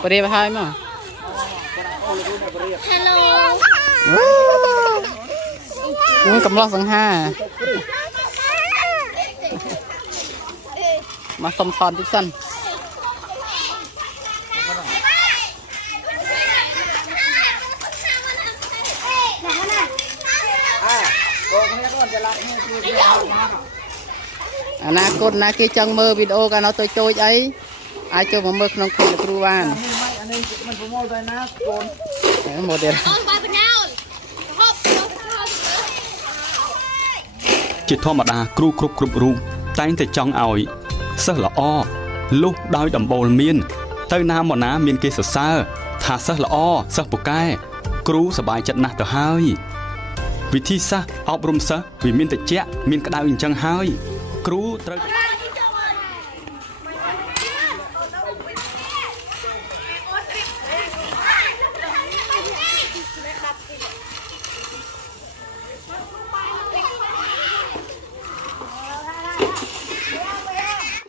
ไปเรียบให้มั้ง Hello กำลังสังห้ามาสมทอนทุกสันอนาคตนะกี่จังมือวิดีโอกันเอาตัวโจยไอ้ไอ้โจมาเมื่อขนมคุยกับครูวานมันโมเดลนะโกนโมเดล ជាធម្មតាគ្រូគ្រប់រូបតែងតែចង់ឲ្យសិស្សល្អលុះដោយដំបូលមានទៅណាមកណាមានគេសរសើរថាសិស្សល្អសិស្សពូកែគ្រូសប្បាយចិត្តណាស់ទៅហើយវិធីសាស្ត្រអប់រំសិស្សវាមានតិចមានក្តៅអញ្ចឹងហើយគ្រូត្រូវ